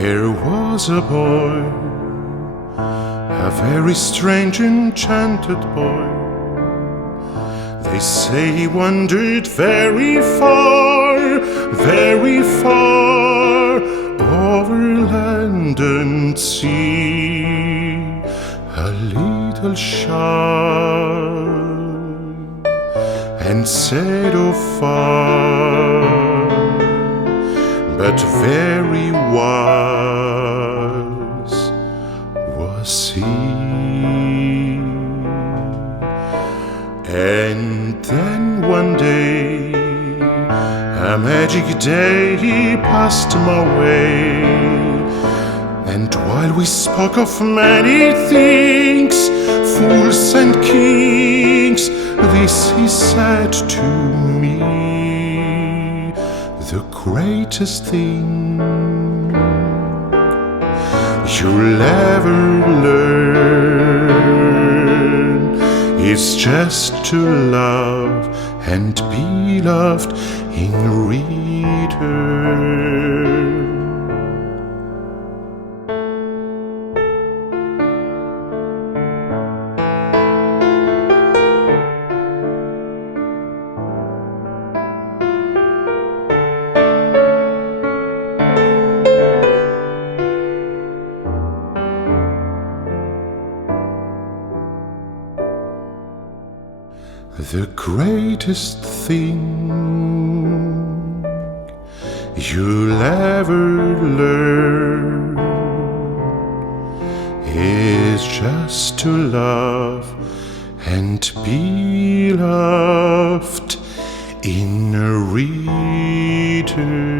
There was a boy, a very strange enchanted boy. They say he wandered very far, very far, over land and sea, a little shy and sad of far, but very wise was he. And then one day, a magic day, he passed my way. And while we spoke of many things, fools and kings, this he said to me: the greatest thing you'll ever learn is just to love and be loved in return. The greatest thing you'll ever learn is just to love and be loved in return.